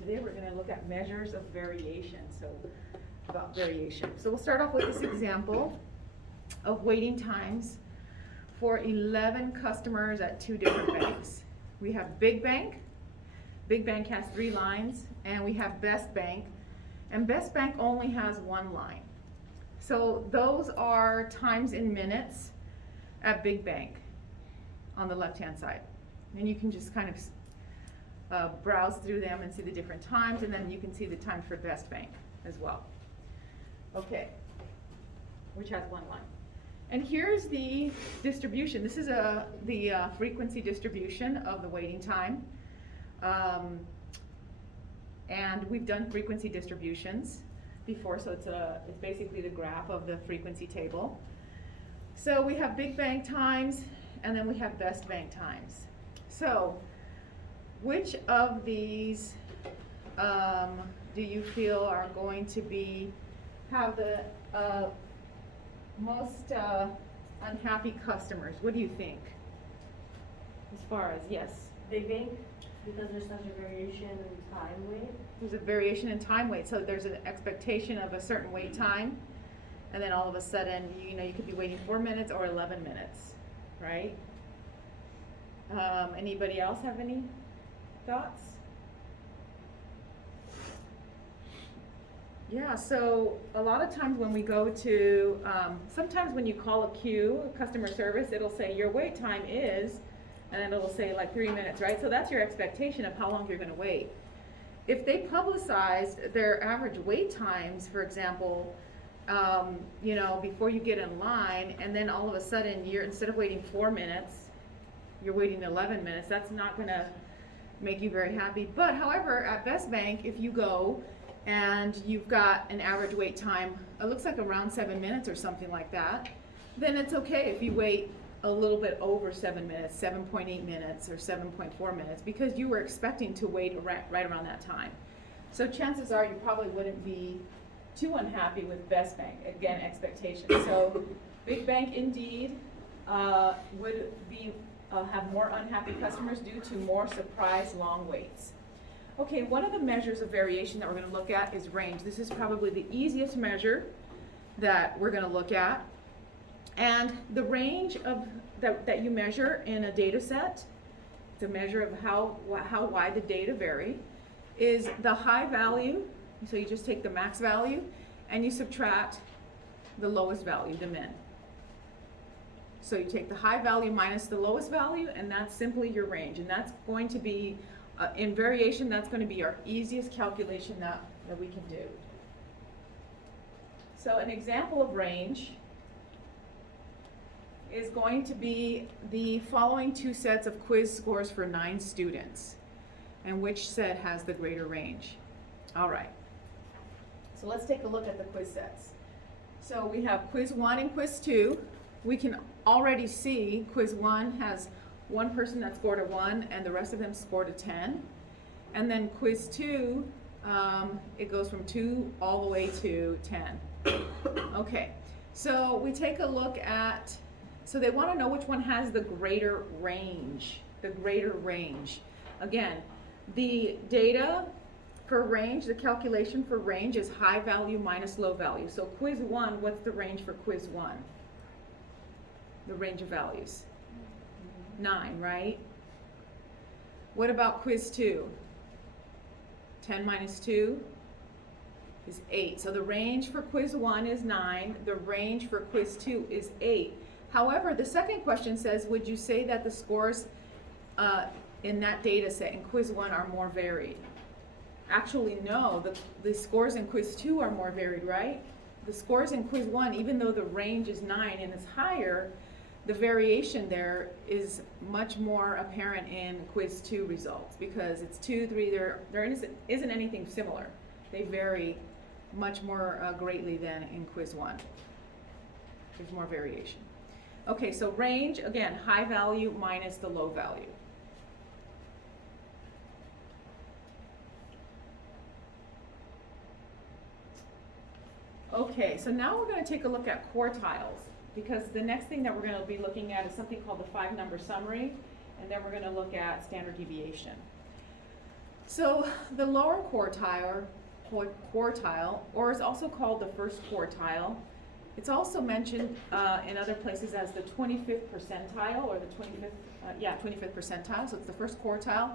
today we're going to look at measures of variation, so about variation. So we'll start off with this example of waiting times for 11 customers at 2 different banks. We have Big Bank. Big Bank has 3 lines, and we have Best Bank, and Best Bank only has 1 line. So those are times in minutes at Big Bank on the left-hand side. And you can just kind of browse through them and see the different times, and then you can see the times for Best Bank as well. Okay, which has 1 line. And here's the distribution. This is the frequency distribution of the waiting time. And we've done frequency distributions before, so it's basically the graph of the frequency table. So we have Big Bank times, and then we have Best Bank times. So which of these do you feel are going to have the most unhappy customers? What do you think? As far as, yes? Big Bank, because there's such a variation in time wait. There's a variation in time wait, so there's an expectation of a certain wait time, and then all of a sudden, you could be waiting 4 minutes or 11 minutes, right? Anybody else have any thoughts? Yeah, so a lot of times when we go to, sometimes when you call a queue, customer service, it'll say your wait time is, and then it'll say like 3 minutes, right? So that's your expectation of how long you're going to wait. If they publicized their average wait times, for example, before you get in line, and then all of a sudden instead of waiting 4 minutes, you're waiting 11 minutes, that's not going to make you very happy. But however, at Best Bank, if you go and you've got an average wait time, it looks like around 7 minutes or something like that, then it's okay if you wait a little bit over 7 minutes, 7.8 minutes or 7.4 minutes, because you were expecting to wait right around that time. So chances are you probably wouldn't be too unhappy with Best Bank. Again, expectations. So Big Bank indeed would have more unhappy customers due to more surprise long waits. Okay, one of the measures of variation that we're going to look at is range. This is probably the easiest measure that we're going to look at. And the range that you measure in a data set, it's a measure of how wide the data vary, is the high value. So you just take the max value and you subtract the lowest value, the min. So you take the high value minus the lowest value, and that's simply your range. And that's going to be, in variation, that's going to be our easiest calculation that we can do. So an example of range is going to be the following 2 sets of quiz scores for 9 students, and which set has the greater range. All right, so let's take a look at the quiz sets. So we have quiz 1 and quiz 2. We can already see quiz 1 has one person that scored a 1 and the rest of them scored a 10. And then quiz 2, it goes from 2 all the way to 10. Okay, so we take a look at, so they want to know which one has the greater range. Again, the data for range, the calculation for range is high value minus low value. So quiz 1, what's the range for quiz 1? The range of values. 9, right? What about quiz 2? 10 minus 2 is 8. So the range for quiz 1 is 9. The range for quiz 2 is 8. However, the second question says, would you say that the scores in that data set in quiz 1 are more varied? Actually, no. The scores in quiz 2 are more varied, right? The scores in quiz 1, even though the range is 9 and it's higher, the variation there is much more apparent in quiz 2 results, because it's 2, 3, there isn't anything similar. They vary much more greatly than in quiz 1. There's more variation. Okay, so range, again, high value minus the low value. Okay, so now we're going to take a look at quartiles, because the next thing that we're going to be looking at is something called the 5-number summary, and then we're going to look at standard deviation. So the lower quartile, or is also called the first quartile. It's also mentioned in other places as the 25th percentile, or the 25th percentile, so it's the first quartile.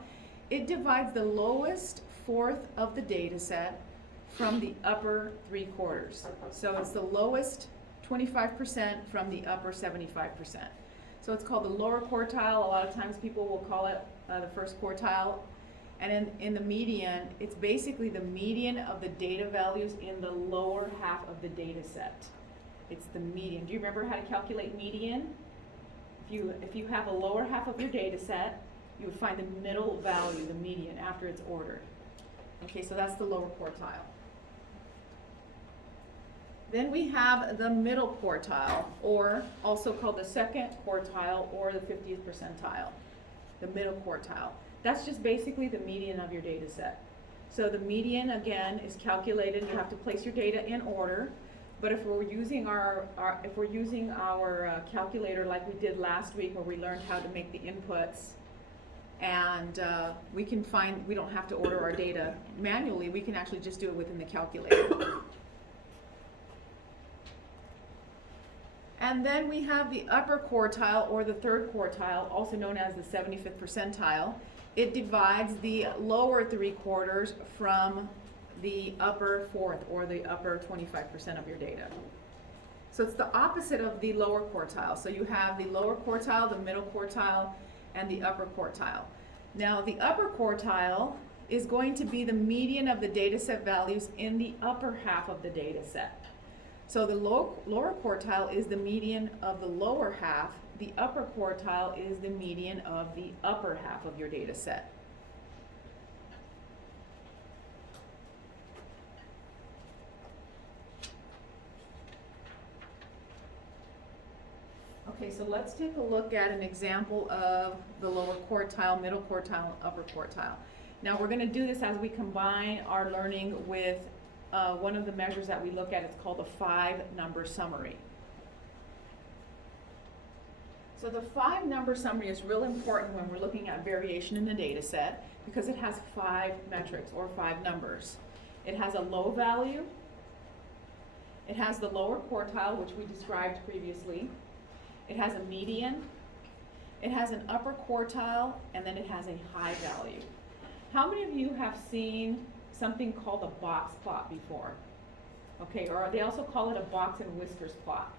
It divides the lowest fourth of the data set from the upper 3/4. So it's the lowest 25% from the upper 75%. So it's called the lower quartile. A lot of times people will call it the first quartile. And in the median, it's basically the median of the data values in the lower half of the data set. It's the median. Do you remember how to calculate median? If you have a lower half of your data set, you would find the middle value, the median, after it's ordered. Okay, so that's the lower quartile. Then we have the middle quartile, or also called the second quartile or the 50th percentile, the middle quartile. That's just basically the median of your data set. So the median, again, is calculated. You have to place your data in order. But if we're using our calculator like we did last week, where we learned how to make the inputs, and we don't have to order our data manually. We can actually just do it within the calculator. And then we have the upper quartile, or the third quartile, also known as the 75th percentile. It divides the lower 3/4 from the upper fourth, or the upper 25% of your data. So it's the opposite of the lower quartile. So you have the lower quartile, the middle quartile, and the upper quartile. Now the upper quartile is going to be the median of the data set values in the upper half of the data set. So the lower quartile is the median of the lower half. The upper quartile is the median of the upper half of your data set. Okay, so let's take a look at an example of the lower quartile, middle quartile, and upper quartile. Now we're going to do this as we combine our learning with one of the measures that we look at. It's called a 5-number summary. So the 5-number summary is real important when we're looking at variation in the data set, because it has 5 metrics, or 5 numbers. It has a low value, it has the lower quartile, which we described previously, it has a median, it has an upper quartile, and then it has a high value. How many of you have seen something called a box plot before? Okay, or they also call it a box and whiskers plot.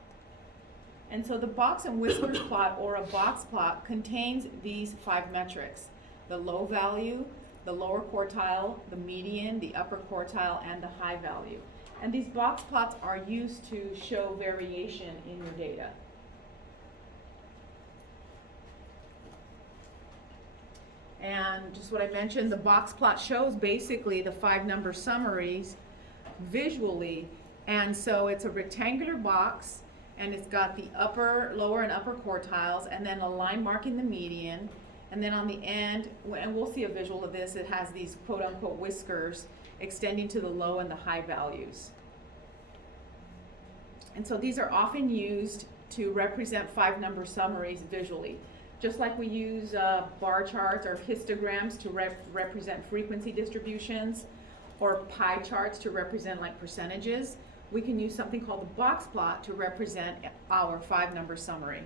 And so the box and whiskers plot, or a box plot, contains these 5 metrics: the low value, the lower quartile, the median, the upper quartile, and the high value. And these box plots are used to show variation in your data. And just what I mentioned, the box plot shows basically the 5-number summaries visually. And so it's a rectangular box, and it's got the upper, lower, and upper quartiles, and then a line marking the median. And then on the end, and we'll see a visual of this, it has these quote-unquote whiskers extending to the low and the high values. And so these are often used to represent 5-number summaries visually. Just like we use bar charts or histograms to represent frequency distributions, or pie charts to represent like percentages, we can use something called the box plot to represent our 5-number summary.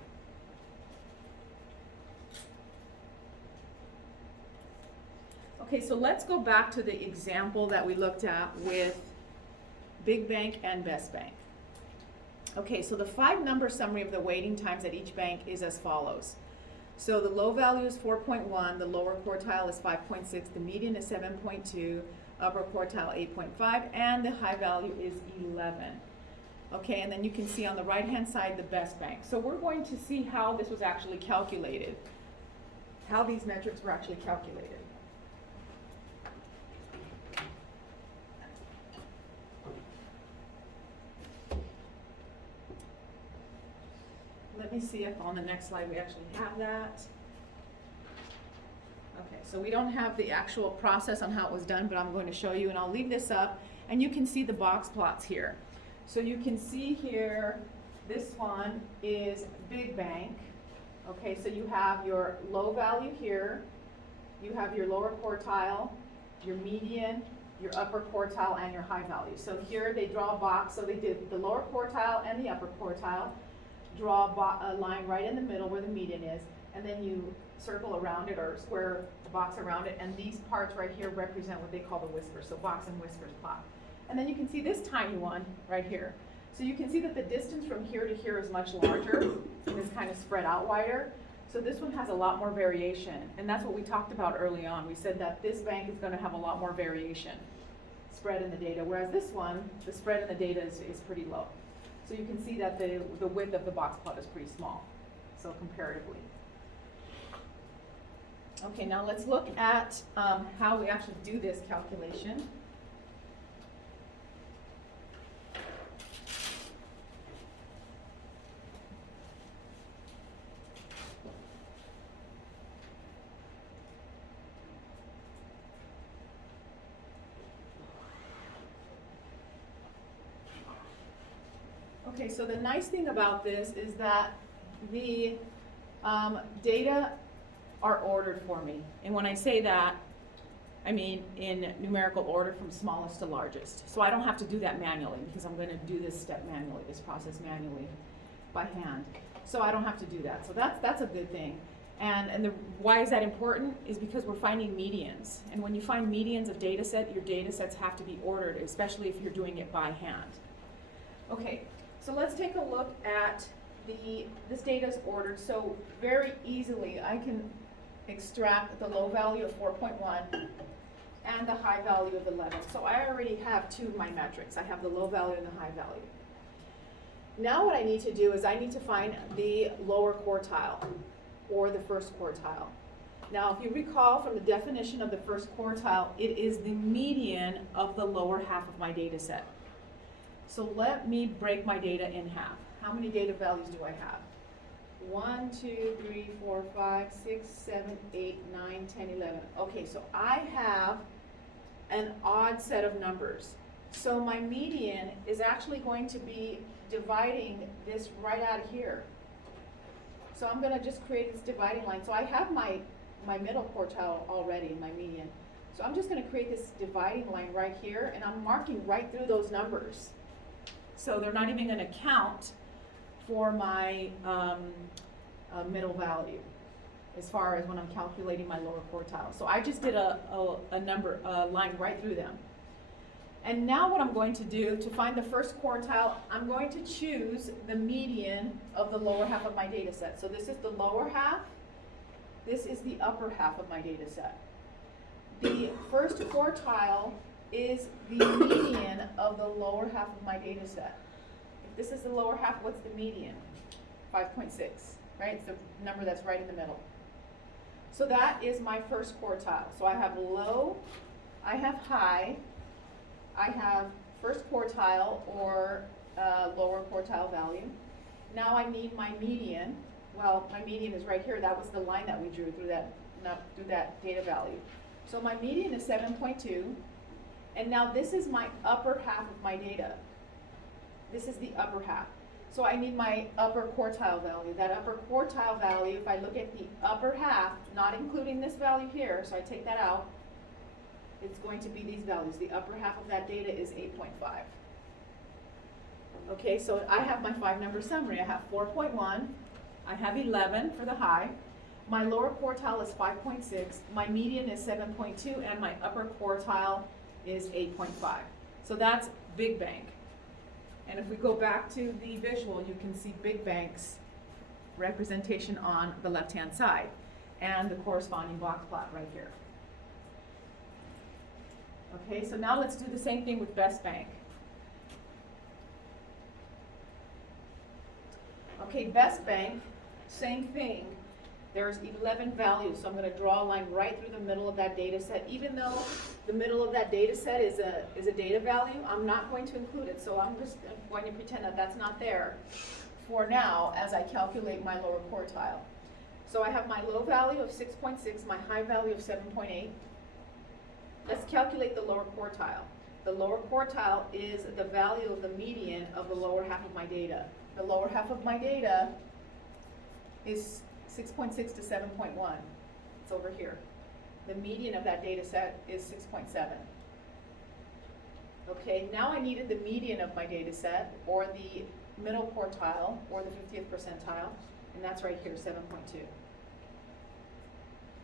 Okay, so let's go back to the example that we looked at with Big Bank and Best Bank. Okay, so the 5-number summary of the waiting times at each bank is as follows. So the low value is 4.1, the lower quartile is 5.6, the median is 7.2, upper quartile 8.5, and the high value is 11. Okay, and then you can see on the right-hand side the Best Bank. So we're going to see how this was actually calculated, how these metrics were actually calculated. Let me see if on the next slide we actually have that. Okay, so we don't have the actual process on how it was done, but I'm going to show you, and I'll leave this up, and you can see the box plots here. So you can see here, this one is Big Bank. Okay, so you have your low value here, you have your lower quartile, your median, your upper quartile, and your high value. So here they draw a box, so they did the lower quartile and the upper quartile, draw a line right in the middle where the median is, and then you circle around it or square the box around it, and these parts right here represent what they call the whiskers, so box and whiskers plot. And then you can see this tiny one right here. So you can see that the distance from here to here is much larger, and it's kind of spread out wider. So this one has a lot more variation, and that's what we talked about early on. We said that this bank is going to have a lot more variation spread in the data, whereas this one, the spread in the data is pretty low. So you can see that the width of the box plot is pretty small, so comparatively. Okay, now let's look at how we actually do this calculation. Okay, so the nice thing about this is that the data are ordered for me. And when I say that, I mean in numerical order from smallest to largest. So I don't have to do that manually because I'm going to do this step manually, this process manually by hand. So I don't have to do that. So that's a good thing. And why is that important? Is because we're finding medians. And when you find medians of data set, your data sets have to be ordered, especially if you're doing it by hand. Okay. So let's take a look at this data is ordered, so very easily I can extract the low value of 4.1 and the high value of 11. So I already have two of my metrics. I have the low value and the high value. Now what I need to do is I need to find the lower quartile or the first quartile. Now if you recall from the definition of the first quartile, it is the median of the lower half of my data set. So let me break my data in half. How many data values do I have? 1, 2, 3, 4, 5, 6, 7, 8, 9, 10, 11. Okay, so I have an odd set of numbers. So my median is actually going to be dividing this right out of here. So I'm going to just create this dividing line. So I have my middle quartile already, my median. So I'm just going to create this dividing line right here, and I'm marking right through those numbers. So they're not even going to count for my middle value as far as when I'm calculating my lower quartile. So I just did a line right through them. And now what I'm going to do to find the first quartile, I'm going to choose the median of the lower half of my data set. So this is the lower half, this is the upper half of my data set. The first quartile is the median of the lower half of my data set. If this is the lower half, what's the median? 5.6, right? It's the number that's right in the middle. So that is my first quartile. So I have low, I have high, I have first quartile or lower quartile value. Now I need my median. Well, my median is right here. That was the line that we drew through that data value. So my median is 7.2. And now this is my upper half of my data. This is the upper half. So I need my upper quartile value. That upper quartile value, if I look at the upper half, not including this value here, so I take that out, it's going to be these values. The upper half of that data is 8.5. Okay, so I have my 5-number summary. I have 4.1, I have 11 for the high, my lower quartile is 5.6, my median is 7.2, and my upper quartile is 8.5. So that's big bank. And if we go back to the visual, you can see big bank's representation on the left-hand side and the corresponding box plot right here. Okay, so now let's do the same thing with best bank. Okay, best bank, same thing. There's 11 values, so I'm going to draw a line right through the middle of that data set. Even though the middle of that data set is a data value, I'm not going to include it. So I'm just going to pretend that that's not there for now as I calculate my lower quartile. So I have my low value of 6.6, my high value of 7.8. Let's calculate the lower quartile. The lower quartile is the value of the median of the lower half of my data. The lower half of my data is 6.6 to 7.1. It's over here. the median of that data set is 6.7. Okay, now I needed the median of my data set, or the middle quartile, or the 50th percentile, and that's right here, 7.2.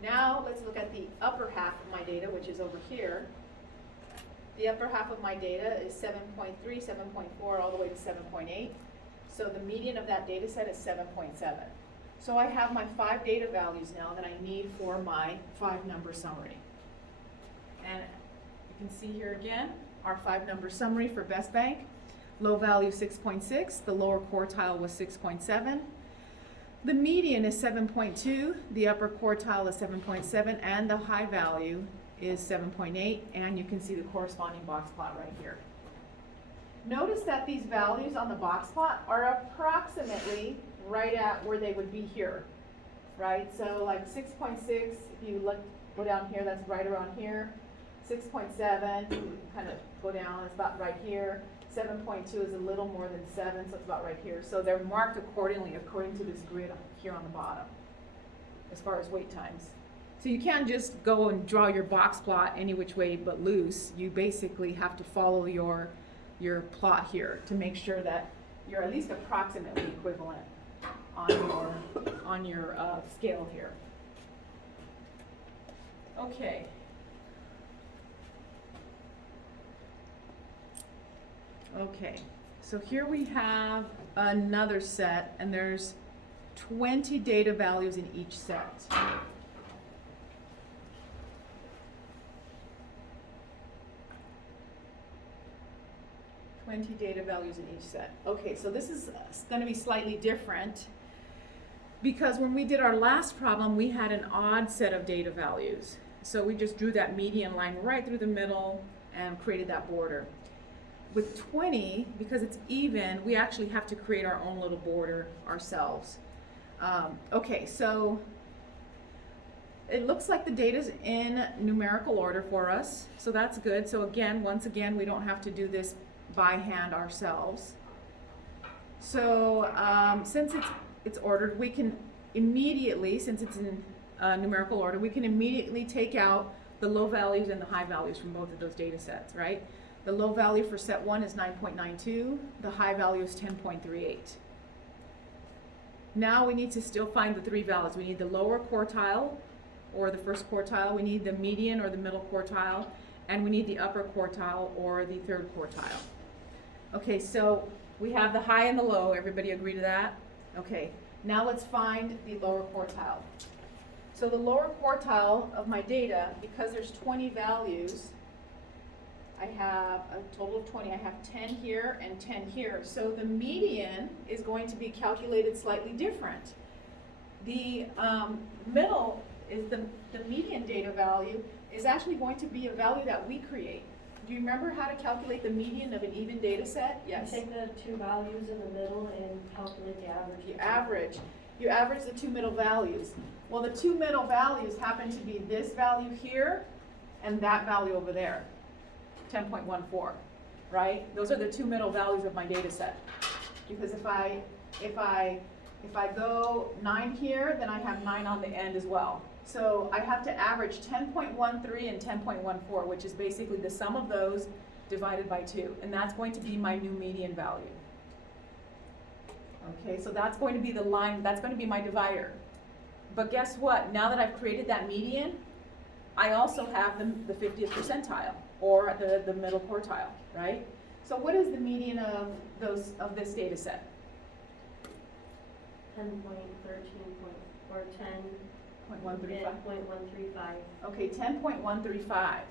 Now let's look at the upper half of my data, which is over here. The upper half of my data is 7.3, 7.4, all the way to 7.8. So the median of that data set is 7.7. So I have my 5 data values now that I need for my 5-number summary. And you can see here again, our 5-number summary for Best Bank. Low value 6.6, the lower quartile was 6.7. The median is 7.2, the upper quartile is 7.7, and the high value is 7.8, and you can see the corresponding box plot right here. Notice that these values on the box plot are approximately right at where they would be here, right? So like 6.6, if you go down here, that's right around here. 6.7, kind of go down, it's about right here. 7.2 is a little more than 7, so it's about right here. So they're marked accordingly according to this grid here on the bottom, as far as wait times. So you can't just go and draw your box plot any which way but loose. You basically have to follow your plot here to make sure that you're at least approximately equivalent on your scale here. Okay. Okay, so here we have another set, and there's 20 data values in each set. Data values in each set. Okay, so this is going to be slightly different because when we did our last problem, we had an odd set of data values. So we just drew that median line right through the middle and created that border. With 20, because it's even, we actually have to create our own little border ourselves. Okay, so it looks like the data's in numerical order for us, so that's good. So again, once again, we don't have to do this by hand ourselves. So since it's ordered, we can immediately, since it's in numerical order, we can immediately take out the low values and the high values from both of those data sets, right? The low value for set 1 is 9.92, the high value is 10.38. Now we need to still find the 3 values. We need the lower quartile, or the first quartile, we need the median or the middle quartile, and we need the upper quartile or the third quartile. Okay, so we have the high and the low. Everybody agree to that? Okay, now let's find the lower quartile. So the lower quartile of my data, because there's 20 values, I have a total of 20. I have 10 here and 10 here. So the median is going to be calculated slightly different. The middle is the median data value is actually going to be a value that we create. Do you remember how to calculate the median of an even data set? Yes. You take the 2 values in the middle and calculate the average. You average the 2 middle values. Well, the 2 middle values happen to be this value here and that value over there, 10.14, right? Those are the 2 middle values of my data set. Because if I go 9 here, then I have 9 on the end as well. So I have to average 10.13 and 10.14, which is basically the sum of those divided by 2. And that's going to be my new median value. Okay, so that's going to be the line, that's going to be my divider. But guess what? Now that I've created that median, I also have the 50th percentile, or the middle quartile, right? So what is the median of this data set? 10.13 or 10.135. Okay, 10.135.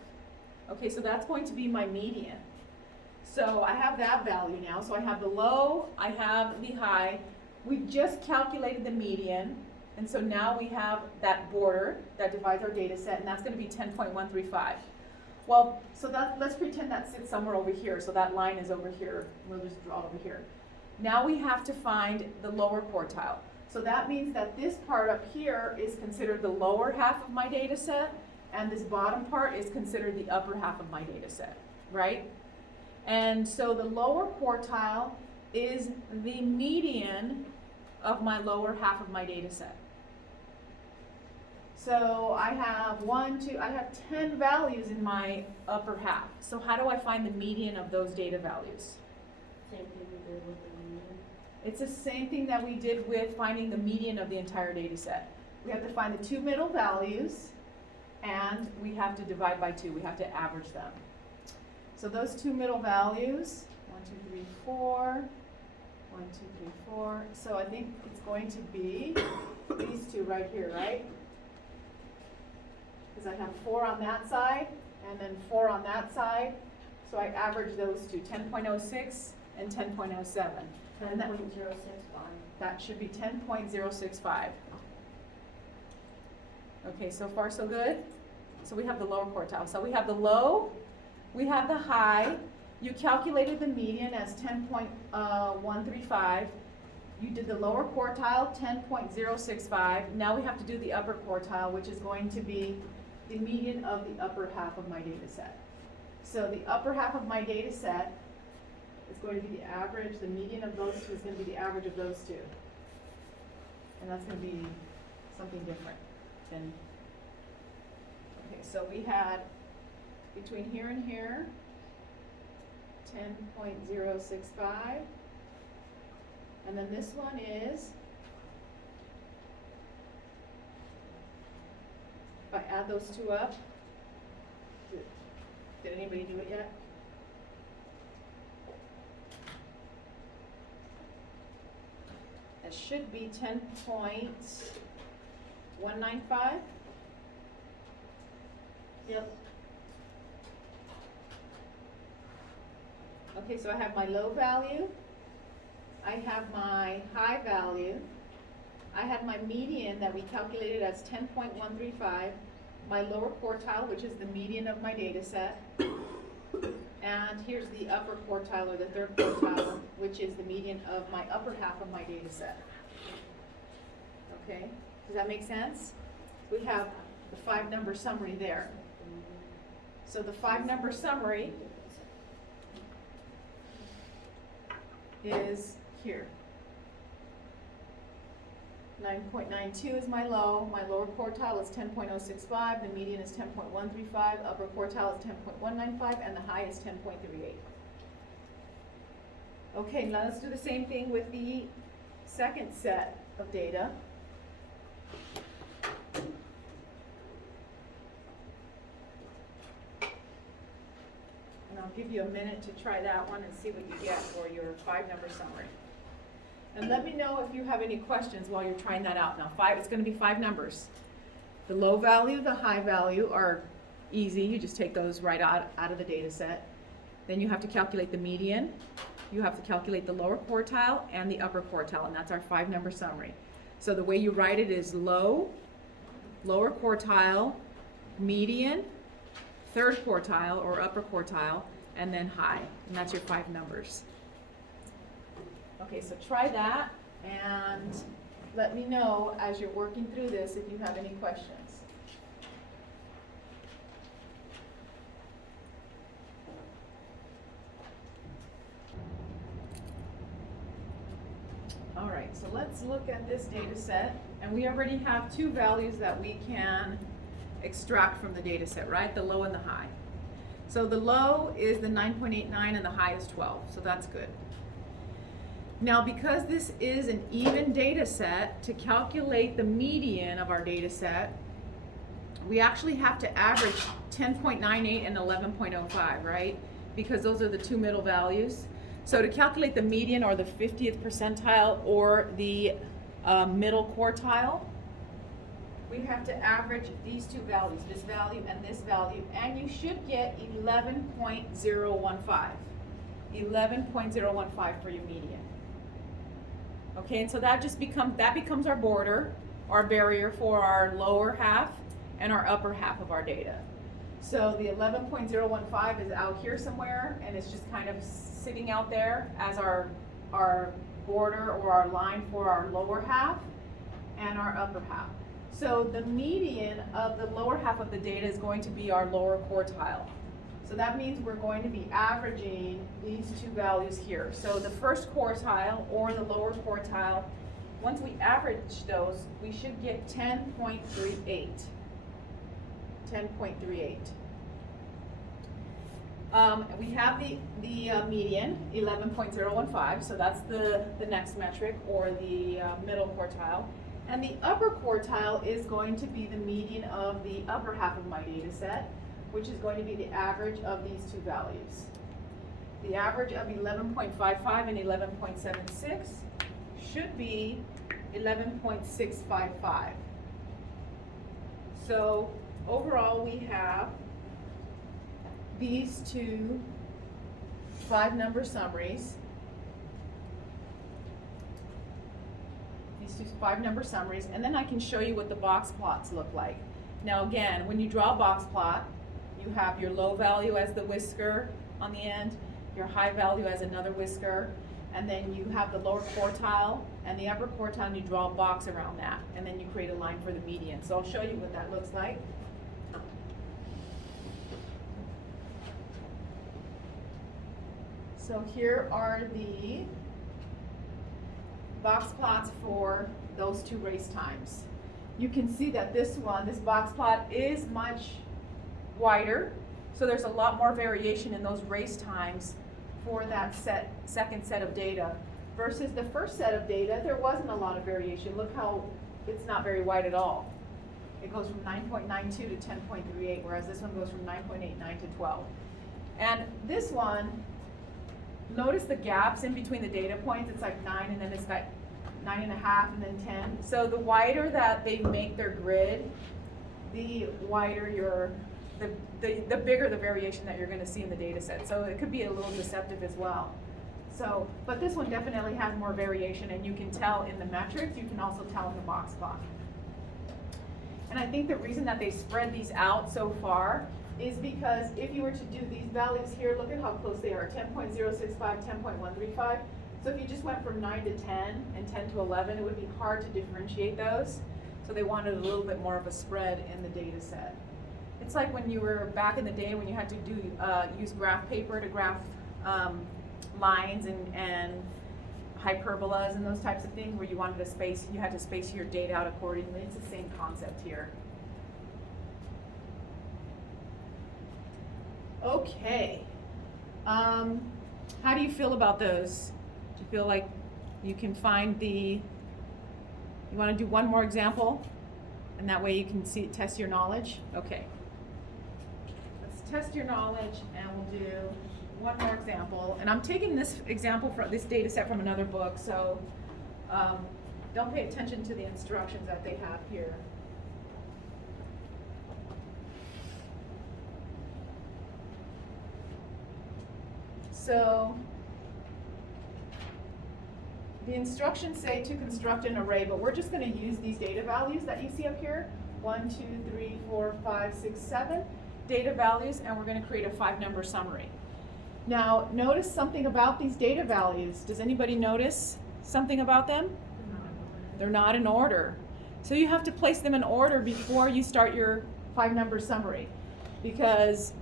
Okay, so that's going to be my median. So I have that value now. So I have the low, I have the high. We just calculated the median, and so now we have that border that divides our data set, and that's going to be 10.135. Well, so let's pretend that sits somewhere over here. So that line is over here. We'll just draw it over here. Now we have to find the lower quartile. So that means that this part up here is considered the lower half of my data set, and this bottom part is considered the upper half of my data set, right? And so the lower quartile is the median of my lower half of my data set. So I have 10 values in my upper half. So how do I find the median of those data values? Same thing we did with the median. It's the same thing that we did with finding the median of the entire data set. We have to find the two middle values, and we have to divide by 2. We have to average them. So those two middle values, 1, 2, 3, 4, 1, 2, 3, 4. So I think it's going to be these two right here, right? Because I have 4 on that side, and then 4 on that side. So I average those two, 10.06 and 10.07. And that, 10.065. that should be 10.065. Okay, so far so good? So we have the lower quartile. So we have the low, we have the high. You calculated the median as 10.135. You did the lower quartile, 10.065. Now we have to do the upper quartile, which is going to be the median of the upper half of my data set. So the upper half of my data set is going to be the average, the median of those two is going to be the average of those two. And that's going to be something different than, okay, so we had between here and here, 10.065. And then this one is, if I add those two up, did anybody do it yet? It should be 10.195. Yep. Okay, so I have my low value, I have my high value, I have my median that we calculated as 10.135, my lower quartile, which is the median of my data set, and here's the upper quartile or the third quartile, which is the median of my upper half of my data set. Okay, does that make sense? We have the 5-number summary there. So the 5-number summary is here. 9.92 is my low, my lower quartile is 10.065, the median is 10.135, upper quartile is 10.195, and the high is 10.38. Okay, now let's do the same thing with the second set of data. And I'll give you a minute to try that one and see what you get for your 5-number summary. And let me know if you have any questions while you're trying that out. Now, it's going to be 5 numbers. The low value, the high value are easy. You just take those right out of the data set. Then you have to calculate the median. You have to calculate the lower quartile and the upper quartile, and that's our 5-number summary. So the way you write it is low, lower quartile, median, third quartile or upper quartile, and then high. And that's your 5 numbers. Okay, so try that and let me know as you're working through this if you have any questions. All right, so let's look at this data set, and we already have 2 values that we can extract from the data set, right? The low and the high. So the low is the 9.89 and the high is 12, so that's good. Now, because this is an even data set, to calculate the median of our data set, we actually have to average 10.98 and 11.05, right? Because those are the 2 middle values. So to calculate the median or the 50th percentile or the middle quartile, we have to average these 2 values, this value, and you should get 11.015. 11.015 for your median. Okay, and so that becomes our border, our barrier for our lower half and our upper half of our data. So the 11.015 is out here somewhere, and it's just kind of sitting out there as our border or our line for our lower half and our upper half. So the median of the lower half of the data is going to be our lower quartile. So that means we're going to be averaging these 2 values here. So the first quartile or the lower quartile once we average those, we should get 10.38. 10.38. We have the median, 11.015, so that's the next metric, or the middle quartile. And the upper quartile is going to be the median of the upper half of my data set, which is going to be the average of these two values. The average of 11.55 and 11.76 should be 11.655. So overall, we have these two 5-number summaries. These two 5-number summaries, and then I can show you what the box plots look like. Now again, when you draw a box plot, you have your low value as the whisker on the end, your high value as another whisker, and then you have the lower quartile and the upper quartile, and you draw a box around that, and then you create a line for the median. So I'll show you what that looks like. So here are the box plots for those two race times. You can see that this box plot is much wider, so there's a lot more variation in those race times for that second set of data. Versus the first set of data, there wasn't a lot of variation. Look how it's not very wide at all. It goes from 9.92 to 10.38, whereas this one goes from 9.89 to 12. And this one, notice the gaps in between the data points. It's like 9, and then it's got 9.5, and then 10. So the wider that they make their grid, the wider the bigger the variation that you're going to see in the data set. So it could be a little deceptive as well. So, but this one definitely has more variation, and you can tell in the metrics, you can also tell in the box plot. And I think the reason that they spread these out so far is because if you were to do these values here, look at how close they are, 10.065, 10.135. So if you just went from 9 to 10 and 10 to 11, it would be hard to differentiate those. So they wanted a little bit more of a spread in the data set. It's like when you were back in the day when you had to use graph paper to graph lines and hyperbolas and those types of things, where you wanted to space, you had to space your data out accordingly. It's the same concept here. Okay. How do you feel about those? Do you feel like you can find you want to do one more example? And that way you can test your knowledge? Okay. Let's test your knowledge, and we'll do one more example. And I'm taking this example from this data set from another book, so don't pay attention to the instructions that they have here. So the instructions say to construct an array, but we're just going to use these data values that you see up here. 1, 2, 3, 4, 5, 6, 7 data values, and we're going to create a 5-number summary. Now, notice something about these data values. Does anybody notice something about them? They're not in order. So you have to place them in order before you start your 5-number summary, because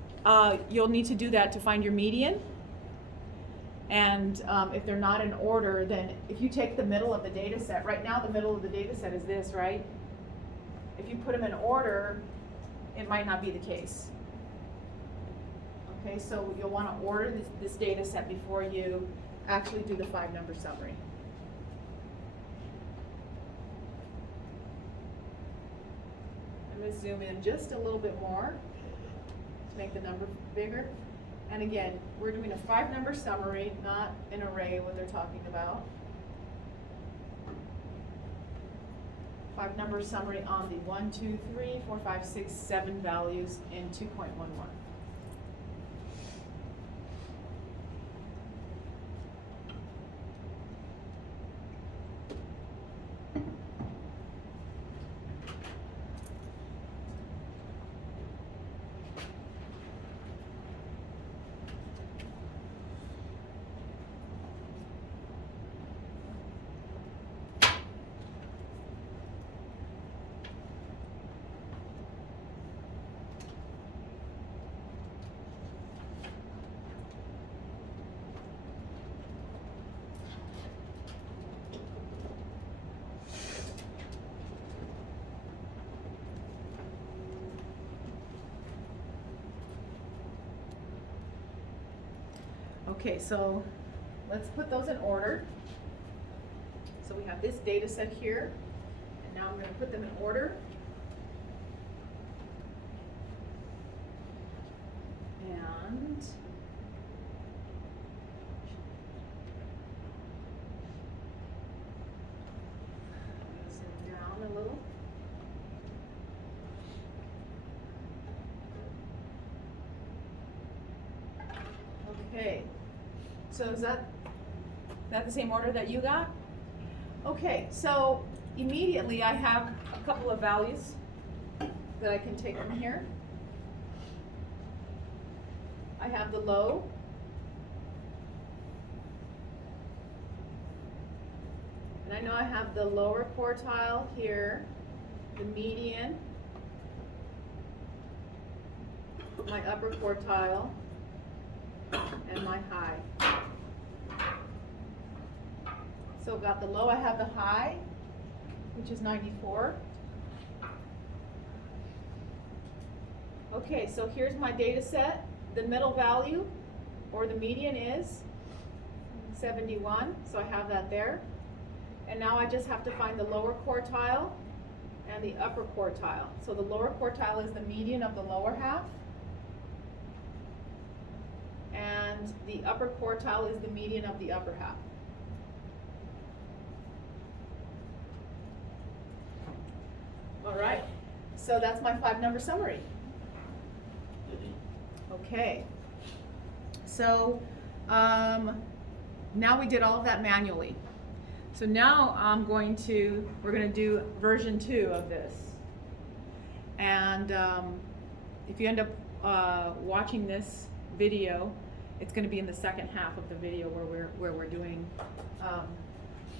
you'll need to do that to find your median. And if they're not in order, then if you take the middle of the data set, right now the middle of the data set is this, right? If you put them in order, it might not be the case. Okay, so you'll want to order this data set before you actually do the 5-number summary. I'm going to zoom in just a little bit more to make the number bigger. And again, we're doing a 5-number summary, not an array, what they're talking about. 5-number summary on the 1, 2, 3, 4, 5, 6, 7 values in 2.11. Okay, so let's put those in order. So we have this data set here, and now I'm going to put them in order. And zoom down a little. Okay, so is that the same order that you got? Okay, so immediately I have a couple of values that I can take from here. I have the low, and I know I have the lower quartile here, the median, my upper quartile, and my high. So I've got the low, I have the high, which is 94. Okay, so here's my data set. The middle value, or the median, is 71, so I have that there. And now I just have to find the lower quartile and the upper quartile. So the lower quartile is the median of the lower half, and the upper quartile is the median of the upper half. All right, so that's my 5-number summary. Okay, so now we did all of that manually. So now we're going to do version 2 of this. And if you end up watching this video, it's going to be in the second half of the video where we're doing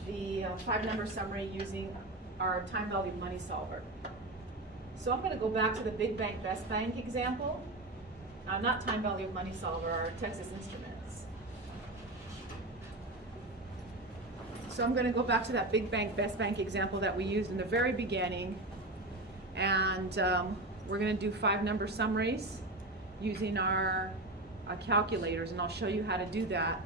the 5-number summary using our time value money solver. So I'm going to go back to the big bank, best bank example. Not time value of money solver, our Texas Instruments. So I'm going to go back to that big bank, best bank example that we used in the very beginning. And we're going to do 5-number summaries using our calculators, and I'll show you how to do that.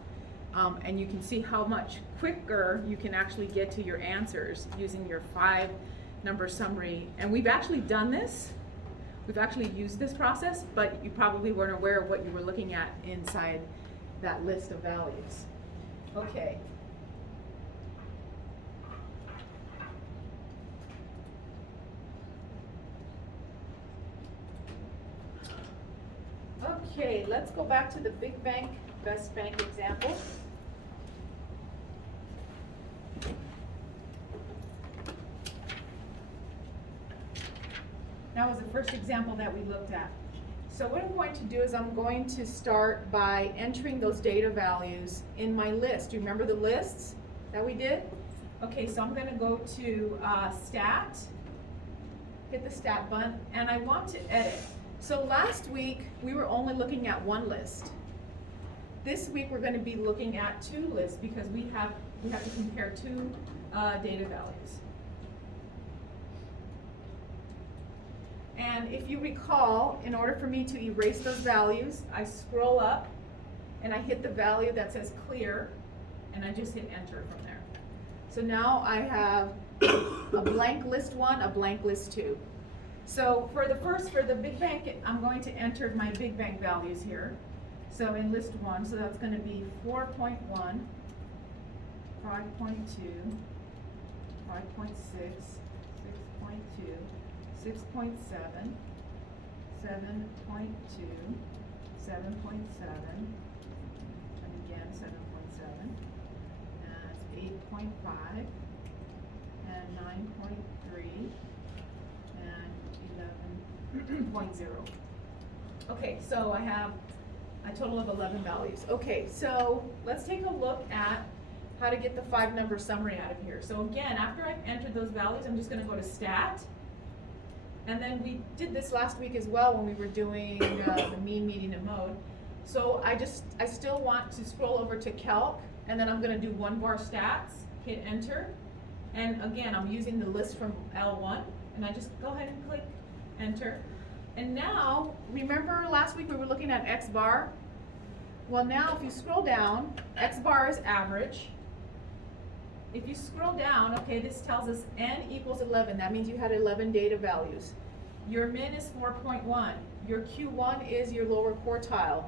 And you can see how much quicker you can actually get to your answers using your 5-number summary. And we've actually done this. We've actually used this process, but you probably weren't aware of what you were looking at inside that list of values. Okay. Okay, let's go back to the big bank, best bank example. That was the first example that we looked at. So what I'm going to do is I'm going to start by entering those data values in my list. Do you remember the lists that we did? Okay, so I'm going to go to Stat, hit the Stat button, and I want to edit. So last week we were only looking at one list. This week we're going to be looking at 2 lists because we have to compare 2 data values. And if you recall, in order for me to erase those values, I scroll up and I hit the value that says clear, and I just hit enter from there. So now I have a blank list 1, a blank list 2. So for the big bank, I'm going to enter my big bank values here. So in list 1, so that's going to be 4.1, 5.2, 5.6, 6.2, 6.7, 7.2, 7.7, and again 7.7, and 8.5, and 9.3, and 11.0. Okay, so I have a total of 11 values. Okay, so let's take a look at how to get the 5-number summary out of here. So again, after I've entered those values, I'm just going to go to Stat. And then we did this last week as well when we were doing the mean, median, and mode. So I still want to scroll over to Calc, and then I'm going to do 1-bar stats, hit enter. And again, I'm using the list from L1, and I just go ahead and click enter. And now, remember last week we were looking at X bar? Well, now if you scroll down, X bar is average. If you scroll down, okay, this tells us n equals 11. That means you had 11 data values. Your min is 4.1. Your Q1 is your lower quartile.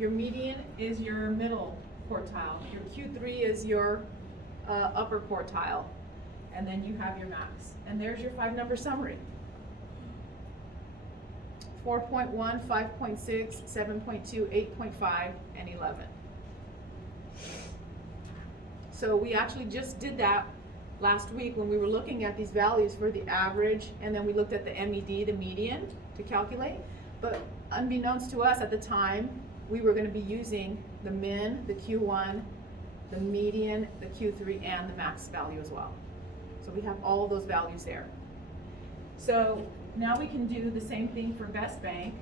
Your median is your middle quartile. Your Q3 is your upper quartile. And then you have your max. And there's your 5-number summary. 4.1, 5.6, 7.2, 8.5, and 11. So we actually just did that last week when we were looking at these values for the average, and then we looked at the MED, the median, to calculate. But unbeknownst to us at the time, we were going to be using the min, the Q1, the median, the Q3, and the max value as well. So we have all of those values there. So now we can do the same thing for Best Bank.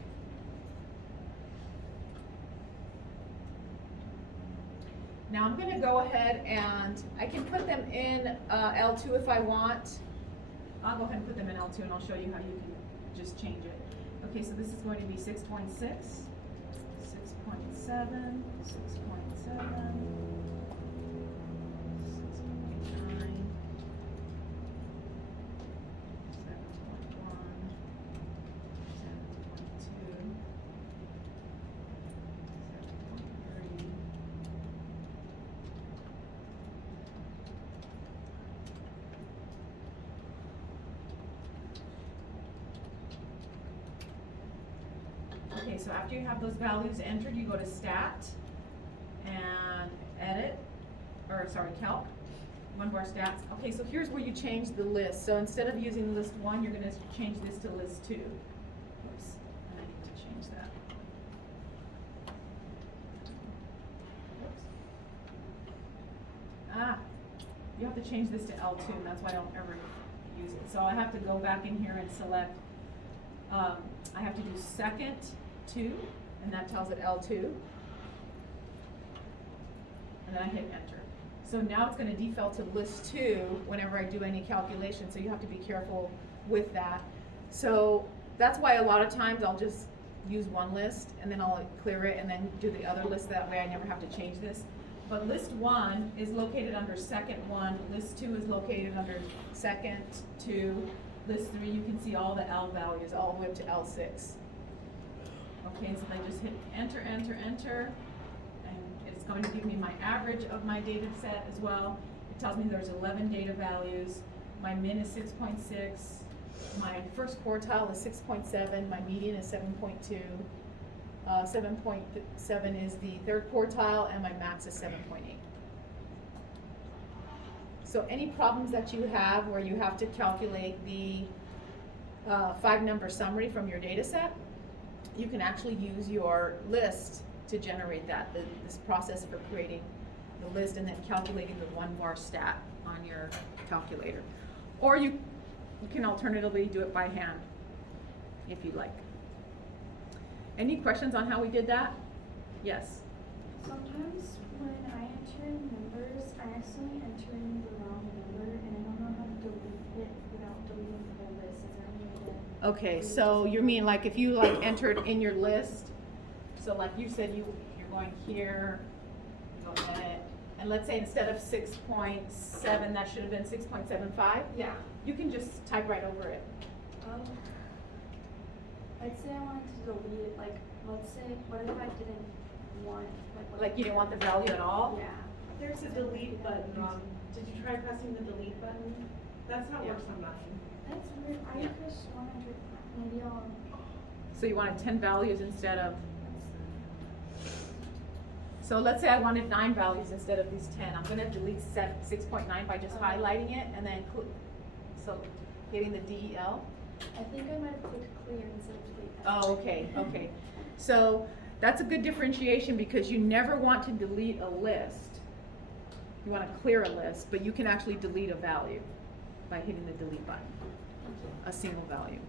Now I'm going to go ahead and I can put them in L2 if I want. I'll go ahead and put them in L2 and I'll show you how you can just change it. Okay, so this is going to be 6.6, 6.7, 6.7, Okay, so after you have those values entered, you go to Stat and Edit, or sorry, Calc, one of our stats. Okay, so here's where you change the list. So instead of using list 1, you're going to change this to list 2. Oops, and I need to change that. Oops. Ah, you have to change this to L2, and that's why I don't ever use it. So I have to go back in here and select, I have to do second 2, and that tells it L2. And then I hit enter. So now it's going to default to list 2 whenever I do any calculation, so you have to be careful with that. So that's why a lot of times I'll just use one list and then I'll clear it and then do the other list. That way I never have to change this. But list 1 is located under second 1, list 2 is located under second 2, list 3 you can see all the L values all the way up to L6. Okay, so I just hit enter, enter, enter, and it's going to give me my average of my data set as well. It tells me there's 11 data values. My min is 6.6. My first quartile is 6.7. My median is 7.2. 7.7 is the third quartile, and my max is 7.8. So any problems that you have where you have to calculate the 5-number summary from your data set, you can actually use your list to generate that, this process for creating the list and then calculating the 1-bar stat on your calculator. Or you can alternatively do it by hand if you'd like. Any questions on how we did that? Yes? Sometimes when I enter in numbers, I accidentally enter in the wrong number and I don't know how to delete it without deleting the whole list. Is there any way to? Okay, so you mean like if you like entered in your list, so like you said you're going here, go edit, and let's say instead of 6.7, that should have been 6.75? Yeah. You can just type right over it. Oh. Let's say I wanted to delete it, like, let's say, what if I didn't want, Like you didn't want the value at all? Yeah. There's a delete button. Did you try pressing the delete button? That's how it works on mine. That's weird. I pressed 100, maybe I'll, So you wanted 10 values instead of, so let's say I wanted 9 values instead of these 10. I'm gonna delete 6.9 by just highlighting it and then so hitting the DEL. I think I might have clicked clear instead of delete. Oh, okay, okay. So that's a good differentiation because you never want to delete a list. You want to clear a list, but you can actually delete a value by hitting the delete button, a single value.